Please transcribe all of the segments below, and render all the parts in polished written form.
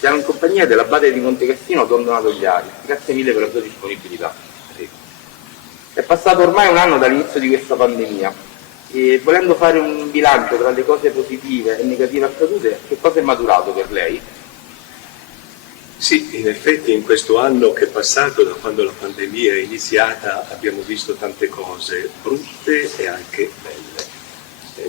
Siamo in compagnia dell'abate di Montecassino, Don Donato Gliari. Grazie mille per la sua disponibilità. È passato ormai un anno dall'inizio di questa pandemia e volendo fare un bilancio tra le cose positive e negative accadute, che cosa è maturato per lei? Sì, in effetti in questo anno che è passato, da quando la pandemia è iniziata, abbiamo visto tante cose brutte e anche belle.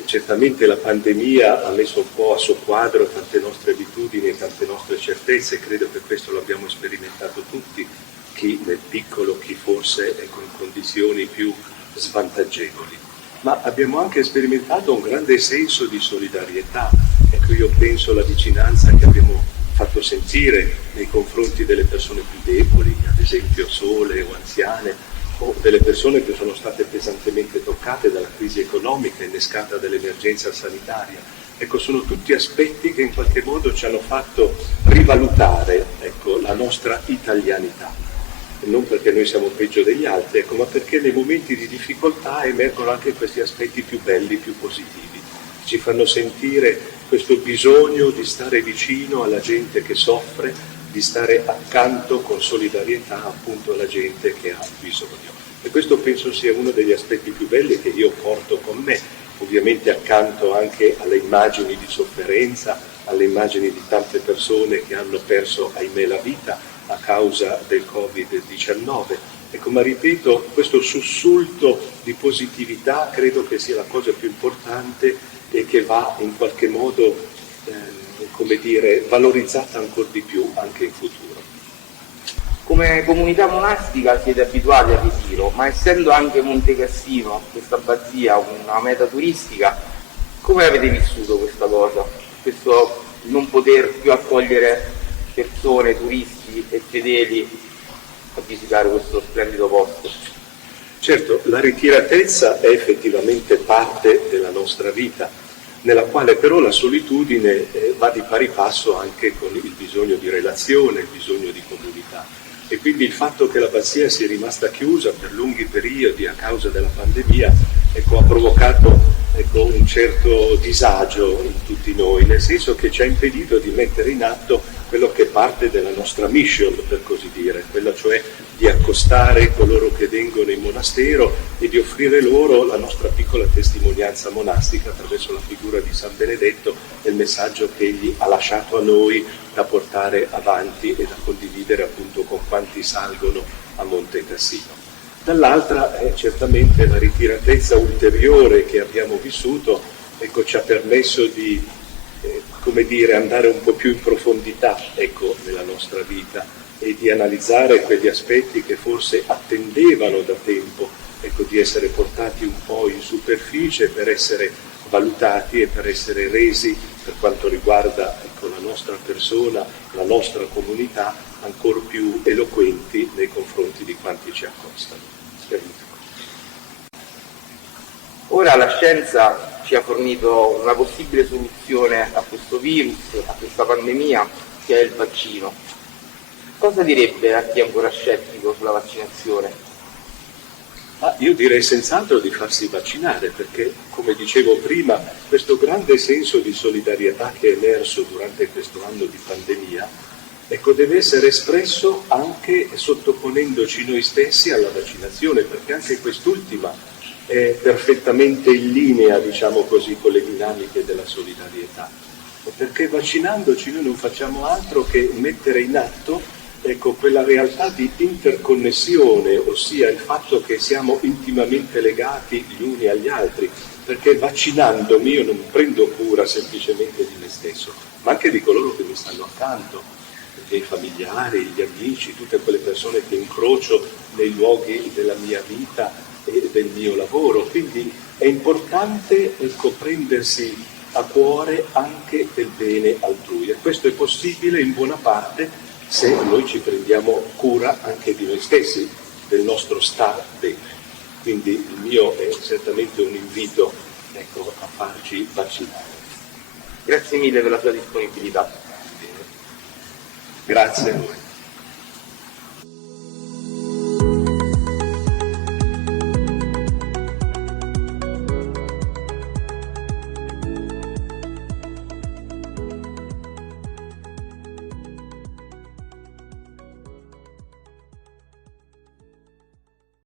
Certamente la pandemia ha messo un po' a soqquadro tante nostre abitudini e tante nostre certezze, credo che questo l'abbiamo sperimentato tutti, chi nel piccolo, chi forse in condizioni più svantagevoli. Ma abbiamo anche sperimentato un grande senso di solidarietà. Ecco, io penso alla vicinanza che abbiamo fatto sentire nei confronti delle persone più deboli, ad esempio sole o anziane, o delle persone che sono state pesantemente toccate dalla crisi economica innescata dall'emergenza sanitaria. Ecco, sono tutti aspetti che in qualche modo ci hanno fatto rivalutare, ecco, la nostra italianità. E non perché noi siamo peggio degli altri, ecco, ma perché nei momenti di difficoltà emergono anche questi aspetti più belli, più positivi. Ci fanno sentire questo bisogno di stare vicino alla gente che soffre, di stare accanto con solidarietà appunto alla gente che ha bisogno. E questo penso sia uno degli aspetti più belli che io porto con me, ovviamente accanto anche alle immagini di sofferenza, alle immagini di tante persone che hanno perso, ahimè, la vita a causa del Covid-19. Ecco, ma ripeto, questo sussulto di positività credo che sia la cosa più importante e che va in qualche modo come dire, valorizzata ancora di più anche in futuro. Come comunità monastica siete abituati al ritiro, ma essendo anche Montecassino, questa abbazia, una meta turistica, come avete vissuto questa cosa? Questo non poter più accogliere persone, turisti e fedeli a visitare questo splendido posto? Certo, la ritiratezza è effettivamente parte della nostra vita, nella quale però la solitudine va di pari passo anche con il bisogno di relazione, il bisogno di comunità. E quindi il fatto che l'abbazia sia rimasta chiusa per lunghi periodi a causa della pandemia, ecco, ha provocato, ecco, un certo disagio in tutti noi, nel senso che ci ha impedito di mettere in atto quello che è parte della nostra mission, per così dire, quella cioè di accostare coloro che vengono in monastero e di offrire loro la nostra piccola testimonianza monastica attraverso la figura di San Benedetto e il messaggio che egli ha lasciato a noi da portare avanti e da condividere appunto con quanti salgono a Montecassino. Dall'altra certamente la ritiratezza ulteriore che abbiamo vissuto, ecco, ci ha permesso di come dire, andare un po' più in profondità, ecco, nella nostra vita e di analizzare quegli aspetti che forse attendevano da tempo, ecco, di essere portati un po' in superficie per essere valutati e per essere resi, per quanto riguarda, ecco, la nostra persona, la nostra comunità, ancora più eloquenti nei confronti di quanti ci accostano. Ora la scienza ci ha fornito una possibile soluzione a questo virus, a questa pandemia, che è il vaccino. Cosa direbbe a chi è ancora scettico sulla vaccinazione? Io direi senz'altro di farsi vaccinare, perché, come dicevo prima, questo grande senso di solidarietà che è emerso durante questo anno di pandemia, ecco, deve essere espresso anche sottoponendoci noi stessi alla vaccinazione, perché anche quest'ultima è perfettamente in linea, diciamo così, con le dinamiche della solidarietà. Perché vaccinandoci noi non facciamo altro che mettere in atto, ecco, quella realtà di interconnessione, ossia il fatto che siamo intimamente legati gli uni agli altri, perché vaccinandomi io non prendo cura semplicemente di me stesso, ma anche di coloro che mi stanno accanto, i familiari, gli amici, tutte quelle persone che incrocio nei luoghi della mia vita e del mio lavoro. Quindi è importante, ecco, prendersi a cuore anche del bene altrui, e questo è possibile in buona parte se noi ci prendiamo cura anche di noi stessi, del nostro star bene. Quindi il mio è certamente un invito, ecco, a farci vaccinare. Grazie mille per la sua disponibilità. Grazie a voi.